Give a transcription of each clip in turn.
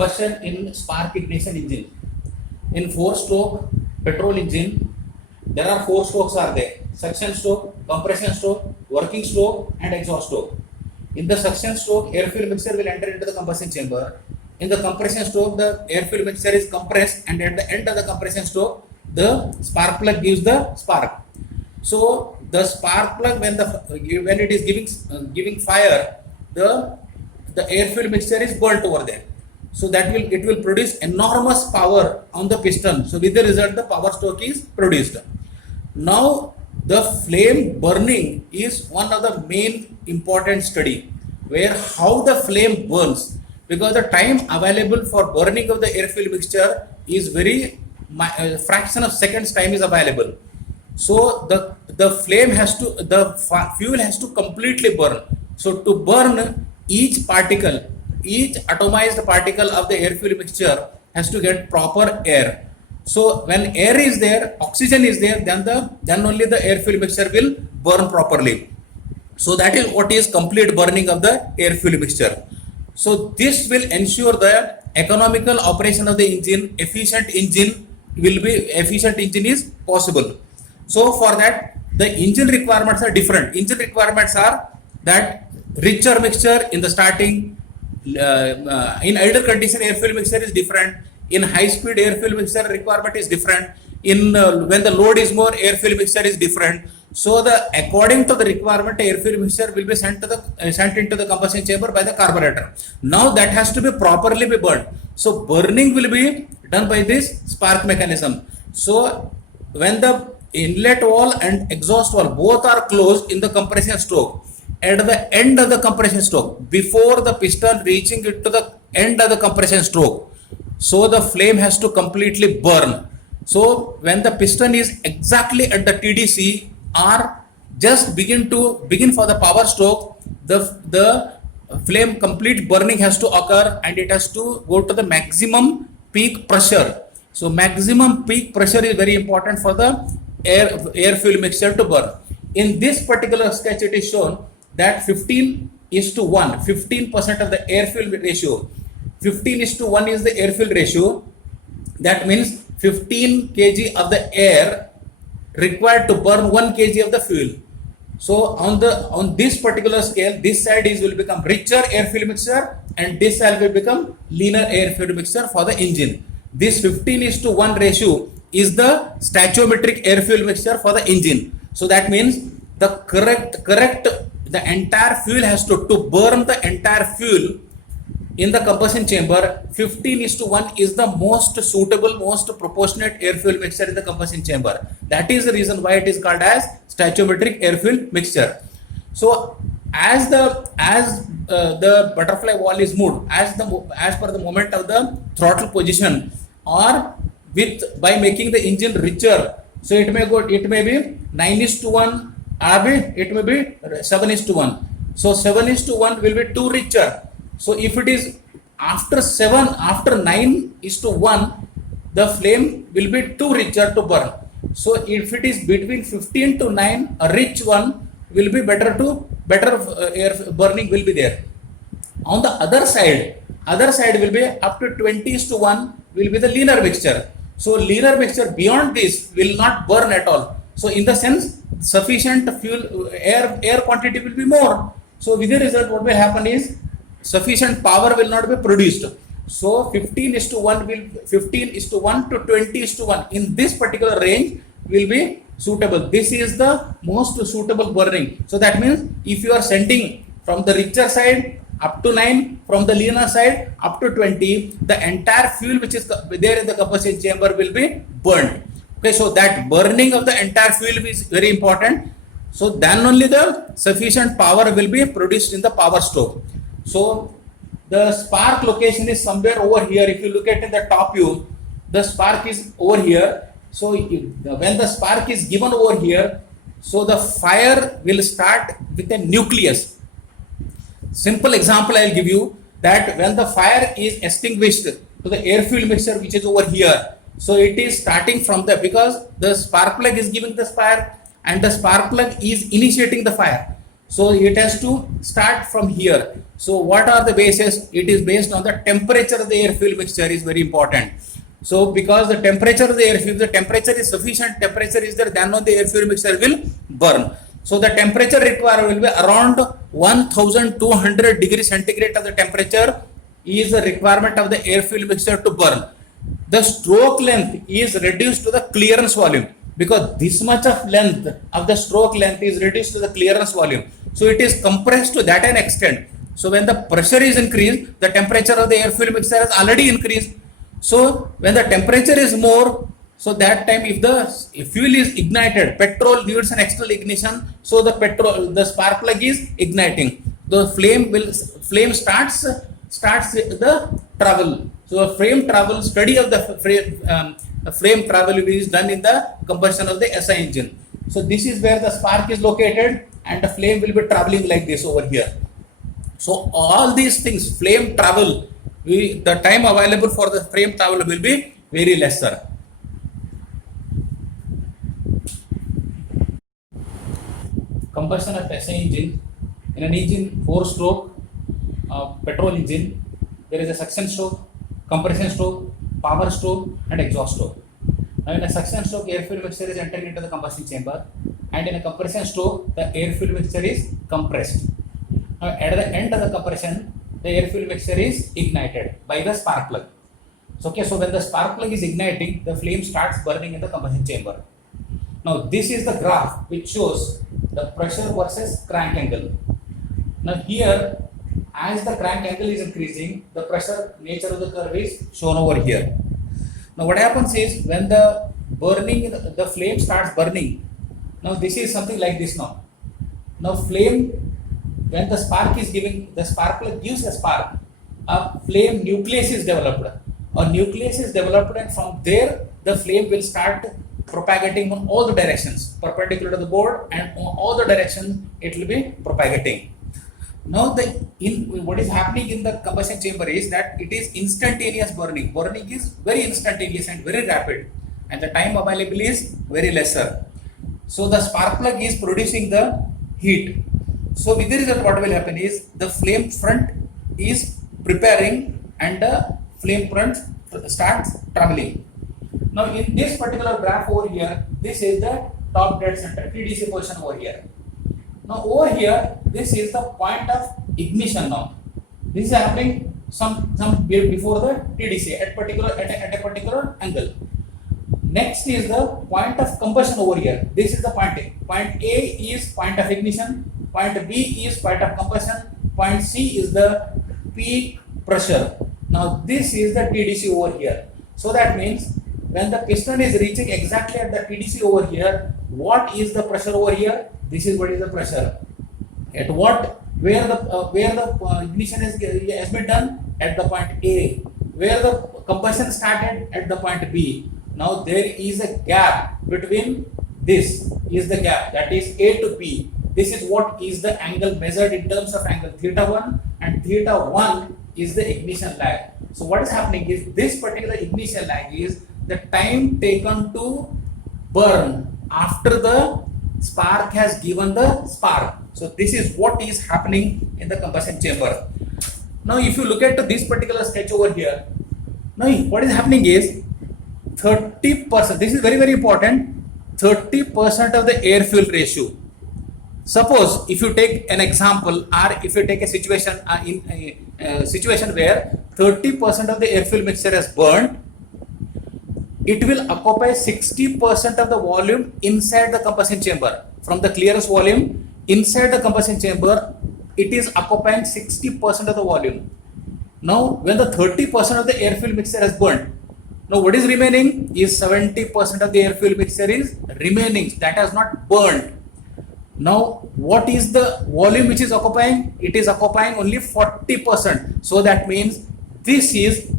combustion in spark ignition engine. In 4-stroke petrol engine, there are 4 strokes are there: suction stroke, compression stroke, working stroke, and exhaust stroke. In the suction stroke, air fuel mixture will enter into the combustion chamber. In the compression stroke, the air fuel mixture is compressed, and at the end of the compression stroke, the spark plug gives the spark. So the spark plug, when it is giving fire, the air fuel mixture is burnt over there. So it will produce enormous power on the piston. So with the result, the power stroke is produced. Now the flame burning is one of the main important study, where how the flame burns, because the time available for burning of the air fuel mixture is very fraction of seconds time is available. So the flame has to, the fuel has to completely burn. So to burn, each atomized particle of the air fuel mixture has to get proper air. So when air is there, oxygen is there, then only the air fuel mixture will burn properly. So that is what is complete burning of the air fuel mixture. So this will ensure the economical operation of the engine. Efficient engine is possible. So for that, the engine requirements are different. Engine requirements are that richer mixture in the starting. In idle condition, air fuel mixture is different. In high speed, air fuel mixture requirement is different. In when the load is more, air fuel mixture is different. So according to the requirement, air fuel mixture will be sent into the combustion chamber by the carburetor. Now that has to be properly burned. So burning will be done by this spark mechanism. So when the inlet wall and exhaust wall both are closed in the compression stroke, at the end of the compression stroke, before the piston reaching it to the end of the compression stroke, so the flame has to completely burn. So when the piston is exactly at the TDC or just begin for the power stroke, the flame complete burning has to occur, and it has to go to the maximum peak pressure. So maximum peak pressure is very important for the air fuel mixture to burn. In this particular sketch, it is shown that 15:1, 15% of the air fuel ratio. 15:1 is the air fuel ratio. That means 15 kg of the air required to burn 1 kg of the fuel. So on this particular scale, this side will become richer air fuel mixture, and this side will become leaner air fuel mixture for the engine. This 15:1 ratio is the stoichiometric air fuel mixture for the engine. So that means the the entire fuel has to burn the entire fuel in the combustion chamber. 15:1 is the most suitable, most proportionate air fuel mixture in the combustion chamber. That is the reason why it is called as stoichiometric air fuel mixture. So as the butterfly wall is moved as per the moment of the throttle position, or by making the engine richer, so it may be 9:1, or it may be 7:1. So 7:1 will be 2 richer. So if it is after 9:1, the flame will be 2 richer to burn. So if it is between 15 to 9, a rich one will be better air burning will be there. On the other side will be up to 20:1 will be the leaner mixture. So leaner mixture beyond this will not burn at all. So in the sense, sufficient fuel air quantity will be more. So with the result, what will happen is sufficient power will not be produced. So 15:1 to 20:1 in this particular range will be suitable. This is the most suitable burning. So that means if you are sending from the richer side up to 9, from the leaner side up to 20, the entire fuel which is there in the combustion chamber will be burned. Okay, so that burning of the entire fuel is very important. So then only the sufficient power will be produced in the power stroke. So the spark location is somewhere over here. If you look at in the top view, the spark is over here. So when the spark is given over here, so the fire will start with a nucleus. Simple example I will give you, that when the fire is extinguished to the air fuel mixture which is over here, so it is starting from there, because the spark plug is giving the fire and the spark plug is initiating the fire. So it has to start from here. So what are the bases? It is based on the temperature of the air fuel mixture is very important. So because the temperature of the air fuel, the temperature is sufficient, temperature is there, then on the air fuel mixture will burn. So the temperature required will be around 1200 degrees centigrade of the temperature is the requirement of the air fuel mixture to burn. The stroke length is reduced to the clearance volume, because this much of length of the stroke length is reduced to the clearance volume. So it is compressed to that an extent. So when the pressure is increased, the temperature of the air fuel mixture has already increased. So when the temperature is more, so that time if the fuel is ignited, petrol needs an external ignition. So the spark plug is igniting. The flame starts the travel. So a flame travel, study of the flame travel is done in the combustion of the SI engine. So this is where the spark is located, and the flame will be traveling like this over here. So all these things, flame travel, the time available for the flame travel will be very lesser. Combustion of SI engine. In an engine 4-stroke petrol engine, there is a suction stroke, compression stroke, power stroke, and exhaust stroke. Now in a suction stroke, air fuel mixture is entering into the combustion chamber, and in a compression stroke, the air fuel mixture is compressed. Now at the end of the compression, the air fuel mixture is ignited by the spark plug. So when the spark plug is igniting, the flame starts burning in the combustion chamber. Now this is the graph which shows the pressure versus crank angle. Now here, as the crank angle is increasing, the pressure nature of the curve is shown over here. Now what happens is, when the flame starts burning, now this is something like this now. Now flame, when the spark plug gives a spark, a flame nucleus is developed. A nucleus is developed, and from there the flame will start propagating on all the directions, perpendicular to the board, and on all the directions it will be propagating. Now what is happening in the combustion chamber is that it is instantaneous burning. Burning is very instantaneous and very rapid, and the time available is very lesser. So the spark plug is producing the heat. So with the result, what will happen is, the flame front is preparing and the flame front starts traveling. Now in this particular graph over here, this is the top dead center, TDC position over here. Now over here, this is the point of ignition now. This is happening some before the TDC at a particular angle. Next is the point of combustion over here. This is the point A. Point A is point of ignition. Point B is point of combustion. Point C is the peak pressure. Now this is the TDC over here. So that means when the piston is reaching exactly at the TDC over here, what is the pressure over here? This is what is the pressure. At where the ignition has been done? At the point A. Where the combustion started? At the point B. Now there is a gap between this is the gap, that is A to B. This is what is the angle measured in terms of angle θ1, and θ1 is the ignition lag. So what is happening is, this particular ignition lag is the time taken to burn after the spark has given the spark. So this is what is happening in the combustion chamber. Now if you look at this particular sketch over here, now what is happening is 30%, this is very very important, 30% of the air fuel ratio. Suppose if you take an example, or if you take a situation in a situation where 30% of the air fuel mixture has burned, it will occupy 60% of the volume inside the combustion chamber. From the clearance volume inside the combustion chamber, it is occupying 60% of the volume. Now when the 30% of the air fuel mixture has burned, now what is remaining is 70% of the air fuel mixture is remaining, that has not burned. Now what is the volume which is occupying? It is occupying only 40%. So that means this is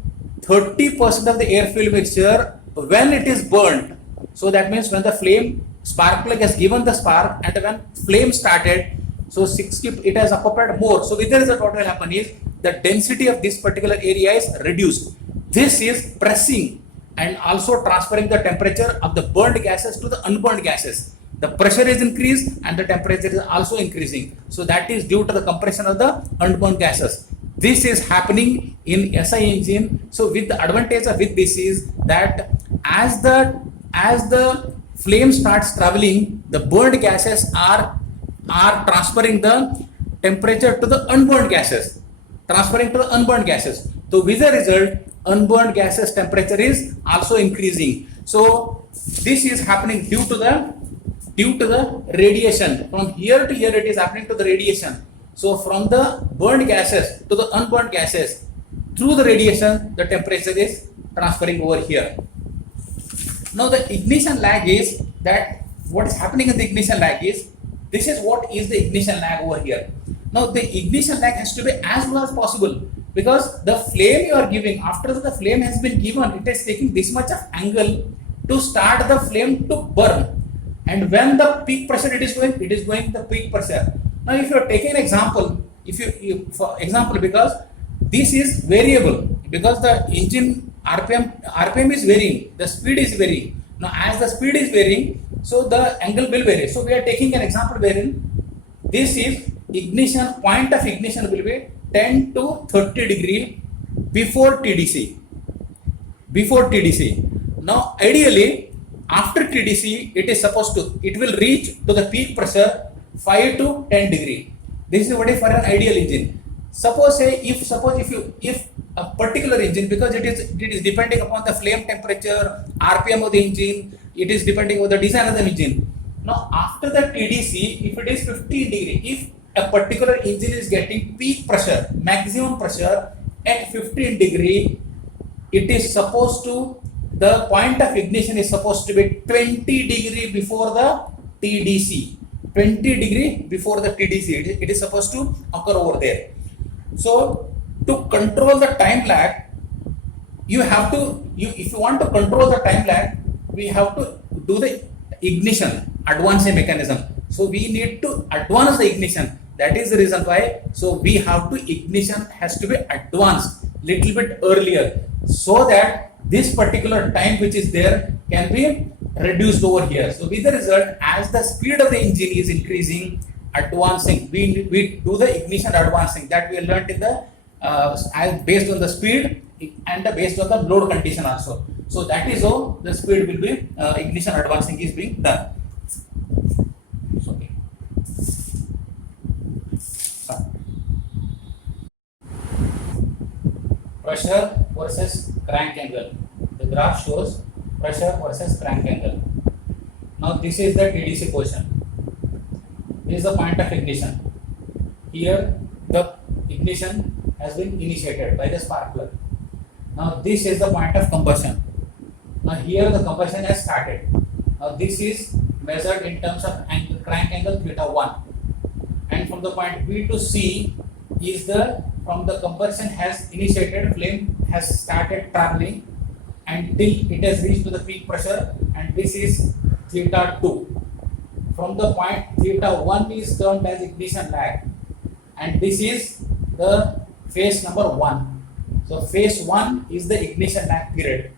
30% of the air fuel mixture when it is burned. So that means when the flame spark plug has given the spark, and when flame started, so 60 it has occupied more. So with the result, what will happen is the density of this particular area is reduced. This is pressing and also transferring the temperature of the burned gases to the unburned gases. the pressure is increased and the temperature is also increasing. So that is due to the compression of the unburned gases. This is happening in SI engine. So with the advantage of with this is that as the flame starts traveling, the burned gases are transferring the temperature to the unburned gases, So with the result, unburned gases temperature is also increasing. So this is happening due to the radiation. From here to here it is happening to the radiation. So from the burned gases to the unburned gases, through the radiation, the temperature is transferring over here. Now the ignition lag is that what is happening in the ignition lag is, this is what is the ignition lag over here. Now the ignition lag has to be as low as possible, because the flame you are giving, after the flame has been given, it is taking this much of angle to start the flame to burn. And when the peak pressure it is going the peak pressure. Now if you are taking an example, for example, because this is variable, because the engine RPM is varying, the speed is varying. Now as the speed is varying, so the angle will vary. So we are taking an example wherein this is ignition, point of ignition will be 10 to 30 degree before TDC. Now ideally after TDC it will reach to the peak pressure 5 to 10 degree. This is what is for an ideal engine. Suppose if a particular engine, because it is depending upon the flame temperature, RPM of the engine, it is depending on the design of the engine. Now after the TDC, if it is 15 degree, if a particular engine is getting peak pressure, maximum pressure at 15 degree, it is supposed to, the point of ignition is supposed to be 20 degree before the TDC. 20 degree before the TDC, it is supposed to occur over there. So to control the time lag, if you want to control the time lag, we have to do the ignition advancing mechanism. So we need to advance the ignition. That is the reason why. So we have to, ignition has to be advanced little bit earlier, so that this particular time which is there can be reduced over here. So with the result, as the speed of the engine is increasing, advancing, we do the ignition advancing, that we learnt in the based on the speed and based on the load condition also. So that is how the speed will be, ignition advancing is being done. Pressure versus crank angle. The graph shows pressure versus crank angle. Now this is the TDC position. This is the point of ignition. Here the ignition has been initiated by the spark plug. Now this is the point of combustion. Now here the combustion has started. Now this is measured in terms of crank angle theta1. And from the point B to C is from the combustion has initiated, flame has started traveling until it has reached to the peak pressure, and this is theta2. From the point theta1 is termed as ignition lag, and this is the phase number 1. So phase 1 is the ignition lag period.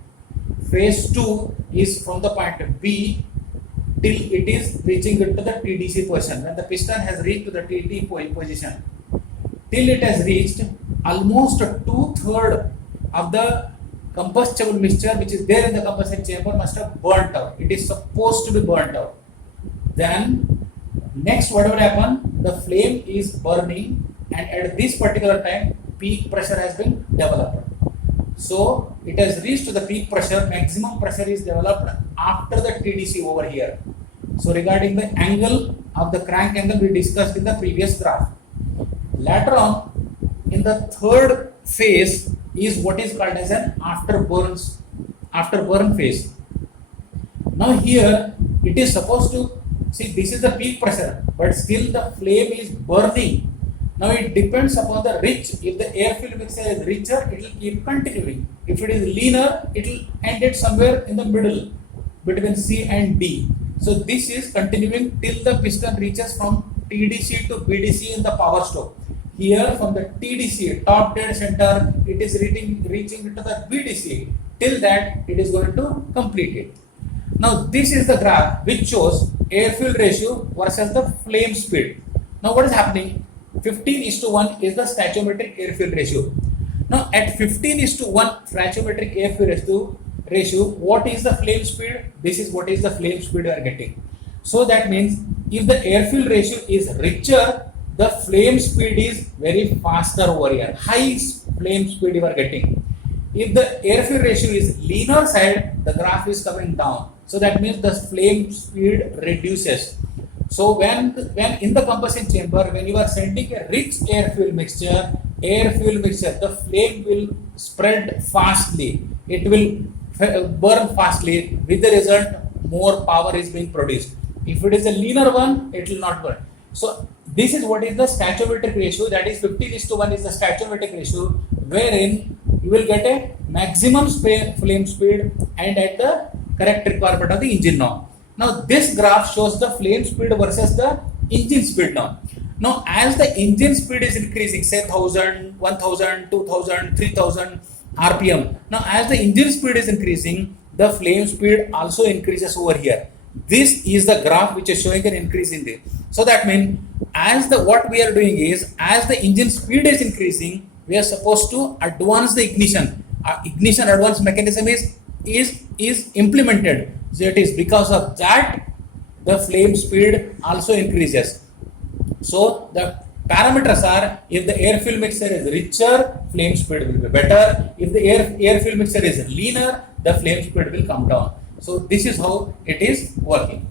Phase 2 is from the point B till it is reaching into the TDC position, when the piston has reached to the TD position. Till it has reached, almost 2/3 of the combustible mixture which is there in the combustion chamber must have burnt out. It is supposed to be burnt out. Then next what will happen? The flame is burning, and at this particular time peak pressure has been developed. So it has reached to the peak pressure, maximum pressure is developed after the TDC over here. So regarding the angle of the crank angle we discussed in the previous graph. Later on, in the third phase is what is called as an after burn phase. Now here it is supposed to, see, this is the peak pressure, but still the flame is burning. Now it depends upon the rich. If the air filled mixture is richer, it will keep continuing. If it is leaner, it will end it somewhere in the middle between C and D. So this is continuing till the piston reaches from TDC to BDC in the power stroke. Here from the TDC, top dead center, it is reaching into the BDC. Till that, it is going to complete it. Now this is the graph which shows air fuel ratio versus the flame speed. Now what is happening? 15:1 is the stoichiometric air fuel ratio. Now at 15:1 stoichiometric air fuel ratio, what is the flame speed? This is what is the flame speed we are getting. So that means if the air fuel ratio is richer, the flame speed is very faster over here. High flame speed you are getting. If the air fuel ratio is leaner side, the graph is coming down. So that means the flame speed reduces. So when in the combustion chamber, when you are sending a rich air fuel mixture, the flame will spread fastly. It will burn fastly. With the result, more power is being produced. If it is a leaner one, it will not burn. So this is what is the stoichiometric ratio. That is 15:1 is the stoichiometric ratio, wherein you will get a maximum flame speed and at the correct requirement of the engine now. Now this graph shows the flame speed versus the engine speed now. Now as the engine speed is increasing, say 1000, 1000, 2000, 3000 RPM. Now as the engine speed is increasing, the flame speed also increases over here. This is the graph which is showing an increase in this. So that means what we are doing is, as the engine speed is increasing, we are supposed to advance the ignition. Ignition advance mechanism is implemented. So it is because of that the flame speed also increases. So the parameters are, if the air fuel mixture is richer, flame speed will be better. If the air fuel mixture is leaner, the flame speed will come down. So this is how it is working.